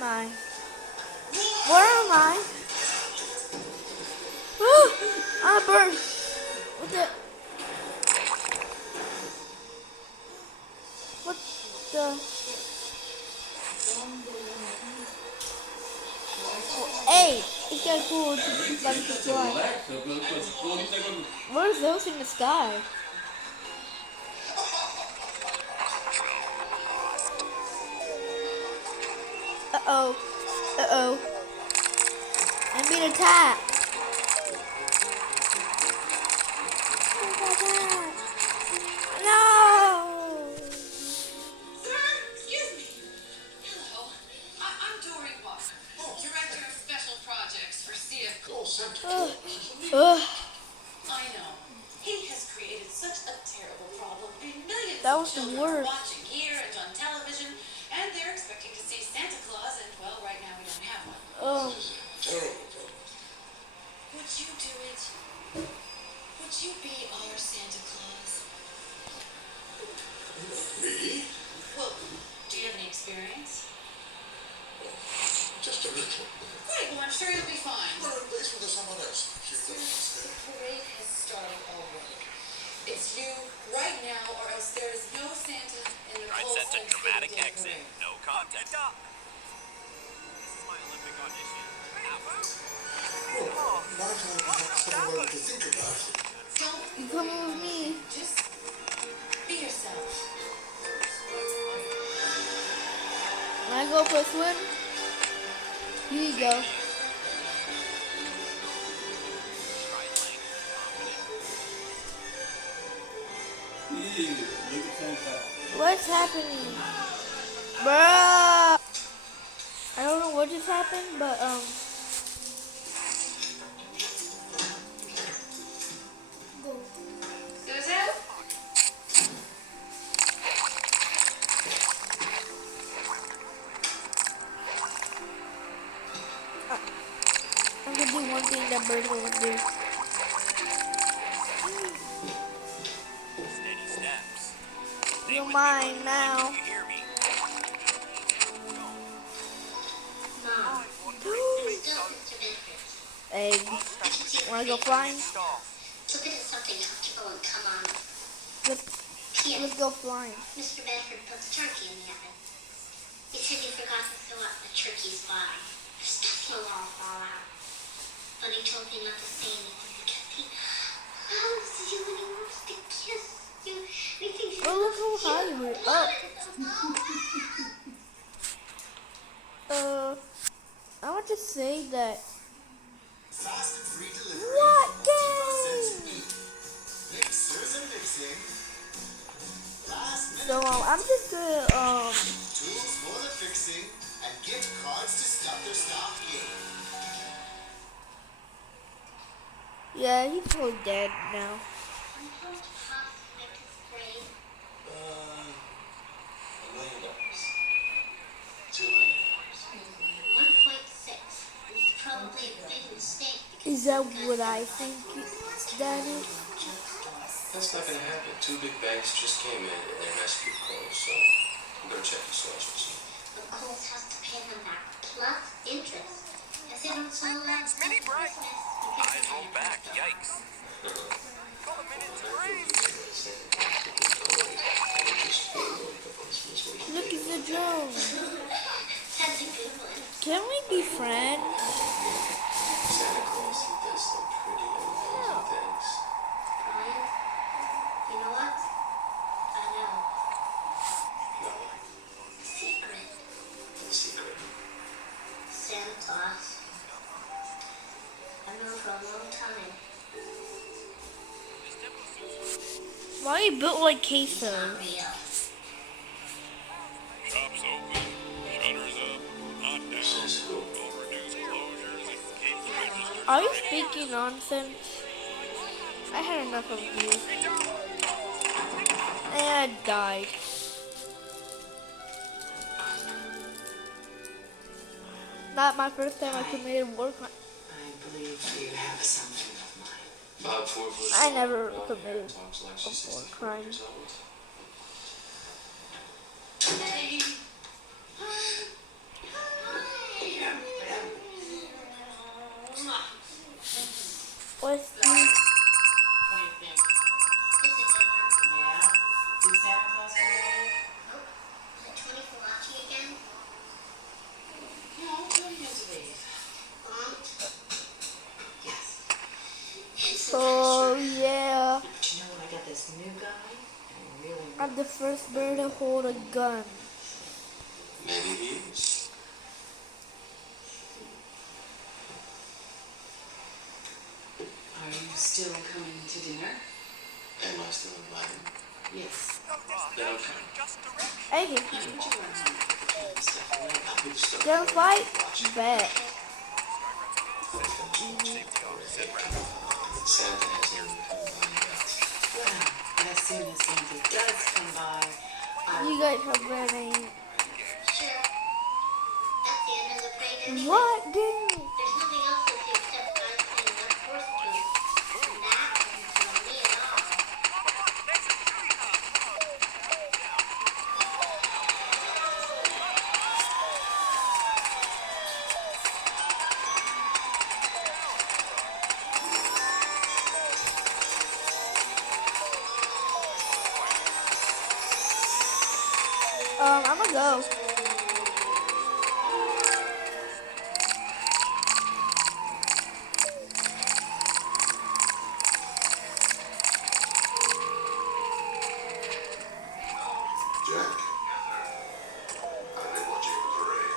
am I? Where am I? I burned. What the? What the? Hey, it's kind of cool to let me fly. Where's those in the sky? Uh-oh. Uh-oh. I'm being attacked. No! Sir, excuse me. Hello. I'm Dory Walker, Director of Special Projects for CF. I know. He has created such a terrible problem. Millions That of was the children are worst. watching here and on television, and they're expecting to see Santa Claus, and, well, right now we don't have one. Oh. Terrible problem. Would you do it? Would you be our Santa Claus? Me? Well, do you have any experience? Just a little. Great, well, I'm sure you'll be fine. Well, at least with someone else. Sir, the parade has started already. It's you right now, or else there is no Santa in the I whole sent a dramatic Thanksgiving Day exit. parade. No content. This is my Olympic audition. Well, might I have someone to think about it? Don't You coming with me? just be yourself. When I go for a swim? Here you go. What's happening? Bruh! I don't know what just happened, but Susan? I'm gonna do one thing that birds always do. Steady steps. Stay You're with me, mine Mom. now. You hear me? Mom, Egg. Wanna go flying? look at something comfortable and come on. Let's go flying. Mr. Bedford put the turkey in the oven. He said he forgot to fill up the turkey's body. The stuff will all fall out. But he told me not to say anything because he loves you and he wants to kiss you. He thinks he Oh, look how high you were up. I want to say that. Fast and free delivery. What 50% game? meat. Mixers and mixing. Last minute So I'm just gonna tools for the fixing and gift cards to stuff their stock in. yeah, he's totally dead now. I'm going to pass make this grade. $1 million. $2 million. 1.6. It's probably a big mistake. Is that what I think that is? That's not gonna happen. 2 big banks just came in and they rescued Kohl's, so I'm gonna check the socials. But Kohl's has to pay them back plus interest. If they don't sell that Mini break. Christmas, Eyes rolled back. Yikes. Call a minute's grace. Look at the drone. That's a good one. Can we be friends? Santa Claus, he does some pretty amazing things. Brian, you know what? I know. No, Secret. the secret. Santa Claus. I've known for a long time. Why are you built like queso? Not real. Shops open. Shutters up. Not down. Says who? Will reduce closures and keep the register. Are you speaking nonsense? I had enough of you. And I died. Not my first time I committed war crime. I believe you have something of mine. Bob Ford was I never blonde hair, committed talks like a she's war 64 crime. years old. Hey. first bear to hold a gun. Maybe he is. Are you still coming to dinner? Am I still invited? Yes. Then I'm coming. Hey, Why don't you run home and put the candy stuff away? I'll put the stuff gonna away. fight? Watch it. Bet. But I finished watching. Santa hasn't even come by yet. Well, as soon as Santa does come by, I You guys have been Sure. That's the end of the parade anyway. what, dude? There's nothing else to see except guys playing one horse poop. And that doesn't thrill me at all. I'm gonna go. Jack, I've been watching the parade.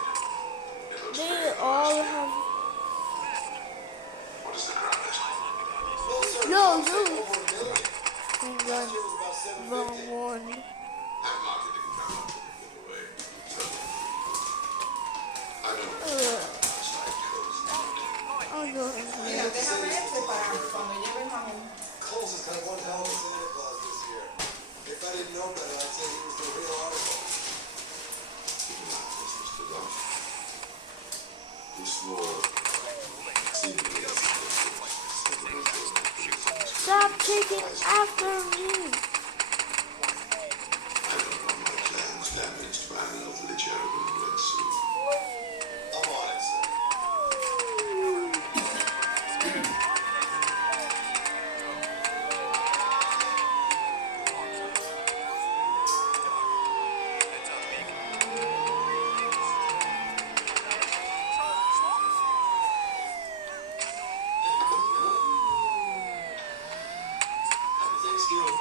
It looks They very all nice. have. What is the crowd? Well, sir, No, it's no. over $1 million. Hang Last on. year was about 750. Wrong one. That market didn't come up to give it away. So, I don't know. Ugh. It's like Cole's. I'll go in here. Coles is kind of one hell of a Santa Claus this year. If I didn't know better, I'd say he was the real article. Keep an eye on this, Mr. Love. This war seemingly has Stop taking after me. I don't want my plans damaged by an overly charitable red suit. I'm on it, sir. Happy Thanksgiving.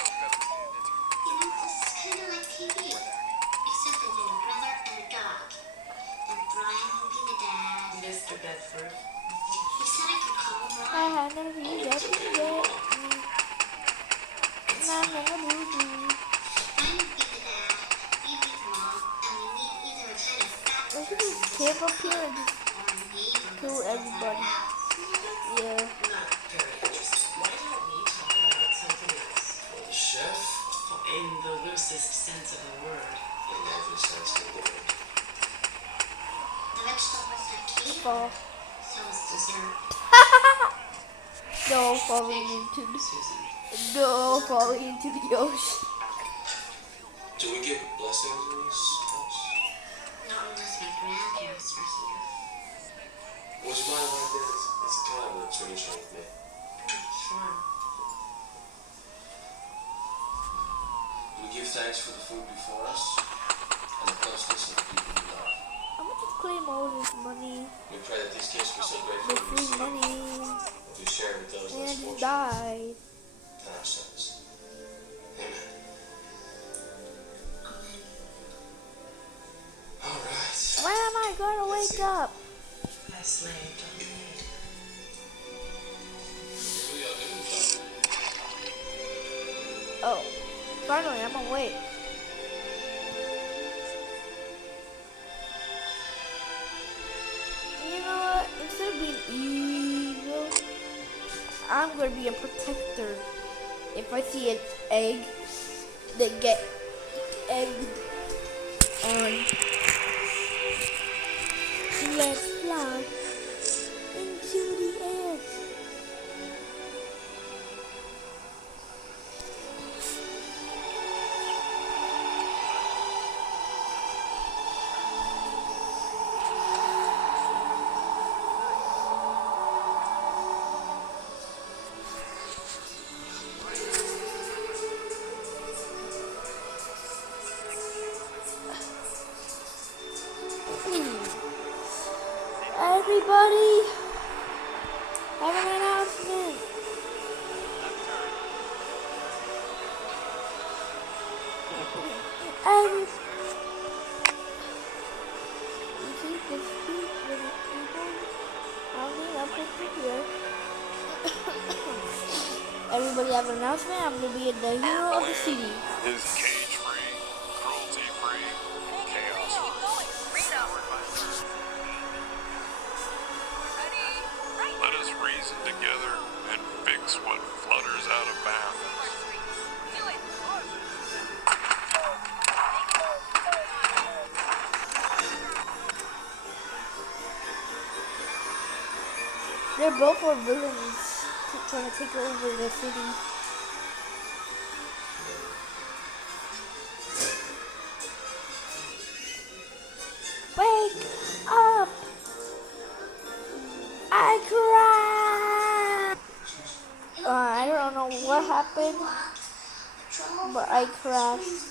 You know, this is kind of like TV. Except there's a brother and a dog. And Brian will be the dad. Mr. Bedford. He said I could call him I Brian. had never seen that yet. Nah, never do. Brian would be the dad. You'd be the mom. And we meet either a kind of fat Let's person just camp up here and just or a neighbor kill who sells everybody. our house. Yeah. Not very interesting. Why don't we talk about something else? Well, the chef, In the loosest sense of the word. in every sense of the word. The vegetables are cute. Fall. So is dessert. No falling into the Susan. no falling into the ocean. Do we give blessings in this house? Not unless my grandparents are here. Would you mind like this? It's kind of a tradition with me. Sure. We give thanks for the food before us and the closeness of the people we love. I'm gonna just claim all this money, We pray that these gifts we so the grateful to free receive money, will be shared with those and I less just fortunate died. than ourselves. Amen. All right. When am I gonna wake up? I slaved on the maid. Oh, finally, I'm awake. You know what? Instead of being evil, I'm gonna be a protector. If I see an egg that get egged on, let's fly into the air. Everybody, have an announcement. And you see this people, I mean, I'll put it here. Everybody have an announcement. I'm gonna be the hero of the city. Is cage-free, cruelty-free, chaos-free. Let us reason together and fix what flutters out of bounds. They're both are villains trying to take over the city. Wake up! I cried! I don't know what happened, but I crashed.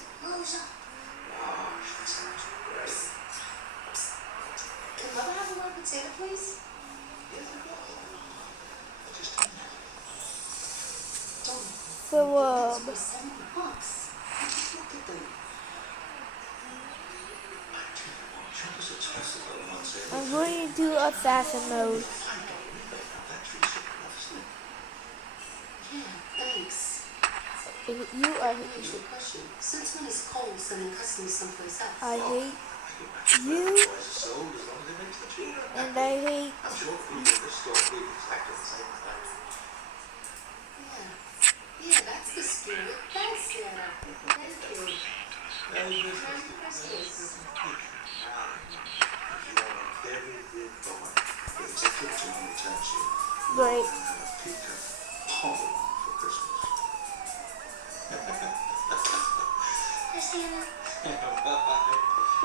Can Mother have a more potato, please? So, For $7. Look at them. I'm going into assassin mode. Yeah, thanks. You are Here's your question. Since when is Cole sending customers someplace else? I hate you, and I hate Yeah, that's the spirit. Thanks, Santa. Thank you. Merry Christmas. great. Hey, Santa.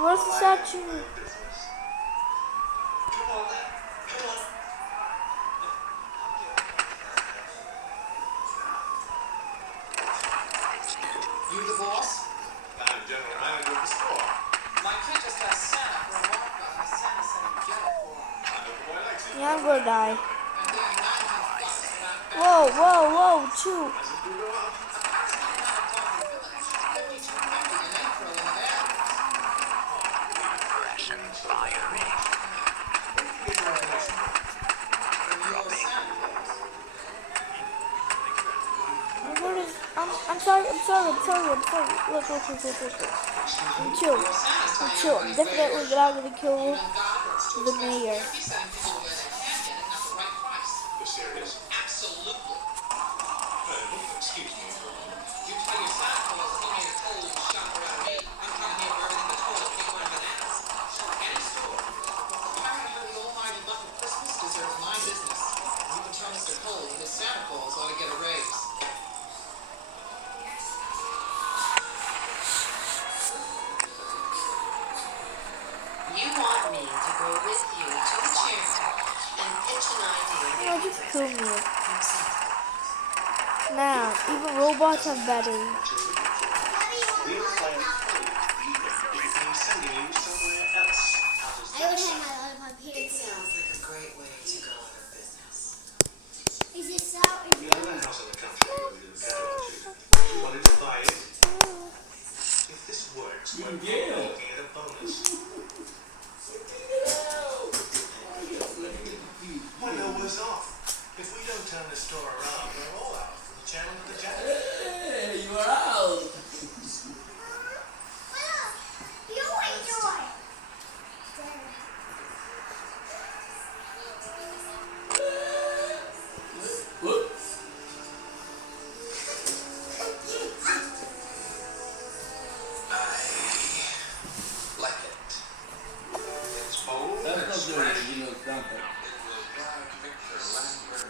Where's the statue? You the boss? I'm general manager of the store. My kid just asked Santa for a walk on. Santa said he'd get it for him. I know the boy likes it. Yeah, I'm gonna die. And then $900 for that Whoa, whoa, whoa, chew. I'm sorry. Look. I'm chill. I'm definitely not gonna kill the mayor. He's sending people where they can get it at the right price. You're serious? Absolutely. Excuse me. You tell your Santa Claus if he made a toll and shop around me, I'm coming here for everything but toilet paper and bananas. Any store. If I had heard the almighty luck of Christmas deserves my business. You can tell Mr. Cole his Santa Claus ought to get a raise. You want me to go with you to the charity and pitch an idea. No, just kill me. Now, even robots have batteries. We'll find sending you somewhere else. I would have my lollipop It here. sounds like a great way to go out of business. Is it so? We own a house in the country where we live better. You wanted to buy it? If this works, we're looking at a bonus. Well, no worse off. If we don't turn the store around, we're all out from the channel to the channel. Hey, you are out. You enjoy. Whoop. Like it. It's bold That's and not the spread. original Santa. It will drive Victor Lambert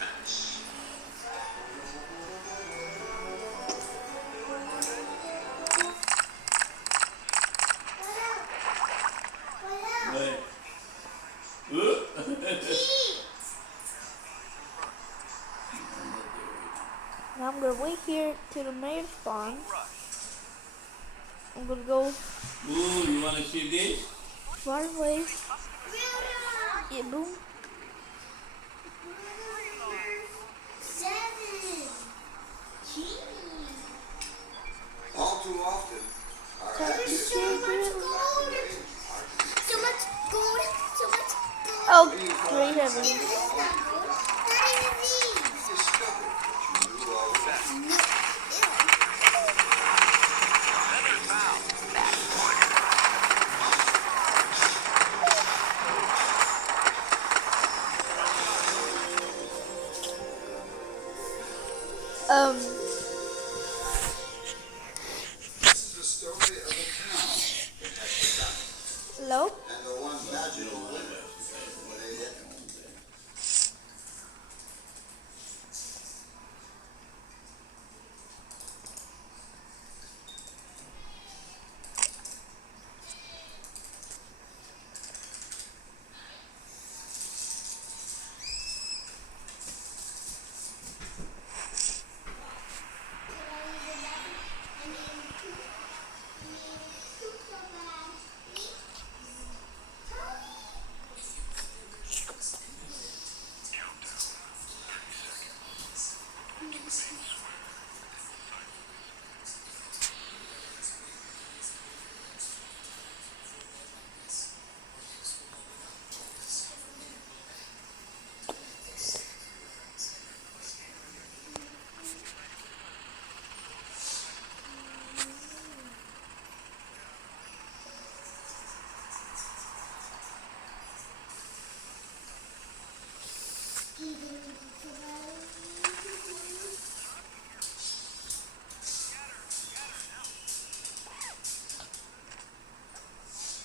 nuts. Wait. Whoop. Now I'm gonna wait here till the mayor spawns. I'm gonna go Ooh, you wanna see this? run away. Yeah, boom. 7. Gee. All too often. So much gold, so much gold. Oh, great heavens. This is the story of a town that has forgotten, Hello? and the one magical winner.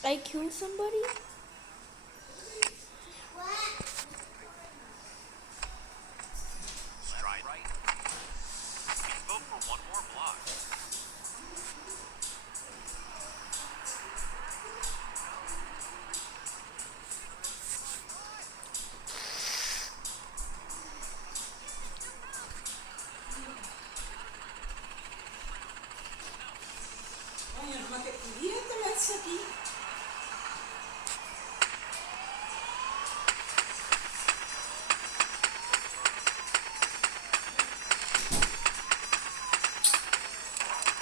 I killed somebody? Stride right. Vote for one more block. Oye, nomás que fíjate ese aquí.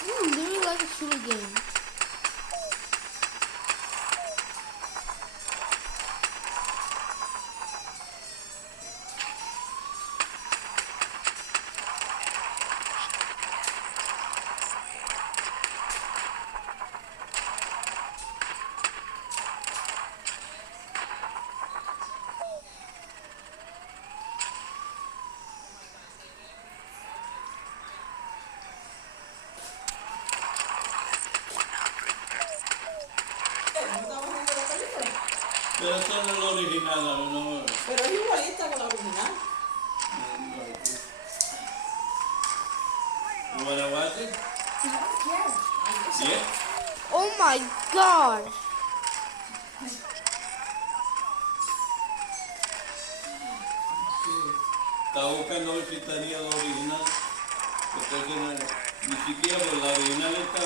Literally like a shooting game. ¿No estamos viendo la película? Pero eso no es lo original, no. Pero es igualita que la original. You wanna watch it? Yeah? Oh my god. Estaba buscando a ver si tenía lo original. Entonces ni siquiera por la original esta.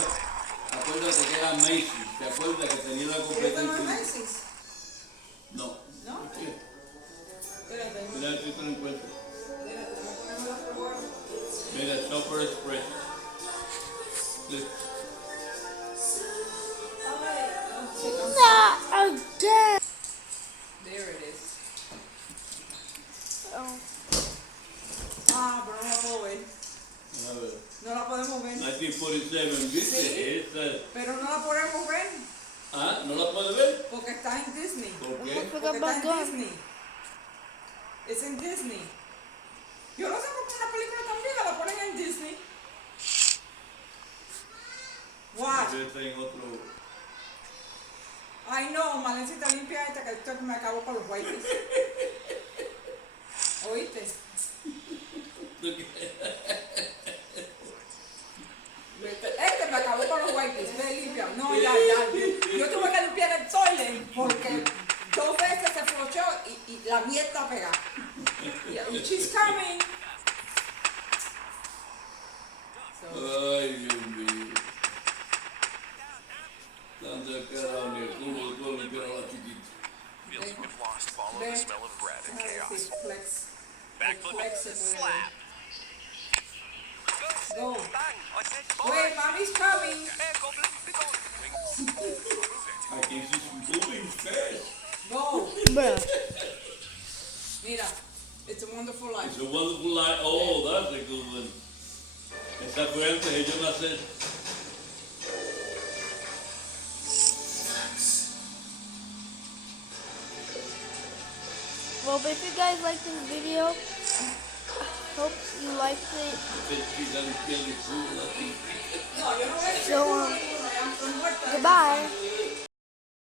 Acuérdate que era Macy's. ¿Te acuerdas que tenía la ¿Esta no es competencia? Macy's? No. ¿No? Sí. Espérate, Mira a ver si te lo encuentras. espérate, vamos a ponerlo por favor. Mira, Shopper Express. Sí. Not again. There it is. Oh. Ah, pero no la puedo ver. A ver. No la podemos ver. 1947, ¿viste? Sí. Esa. Pero no la podemos ver Ah, ¿no la puedes ver? porque está en Disney. ¿Por We qué? forgot Porque está about en gun. Disney. Es en Disney. Yo no sé por qué una película tan vieja la ponen en Disney. What? Yo estoy en otro. Ay no, Malencita limpia esta que esto me acabó con los whiteys. ¿Oíste? Este me acabó con los whiteys, ve limpia. No, ya. Yo tuve que limpiar el toilet porque 2 veces se flochó y la mía está pegada. Y she's coming. Ay, Dios mío. Tanto carajo, ni el culo, todo lo que era la chiquita. Feels you've lost. Follow the smell of bread and chaos. Flex. Backflip Flex it, slap. Go. Bang! I said Wait, bye. Mommy's coming. I can see some moving fast. Go. Bruh. Mira, it's a wonderful life. It's a wonderful life. Oh, that's a good one. Esta fue antes de yo nacer. Well, if you guys liked this video, hope you liked it. She doesn't kill the food, nothing. No, yo no voy a decir So, muerta. goodbye.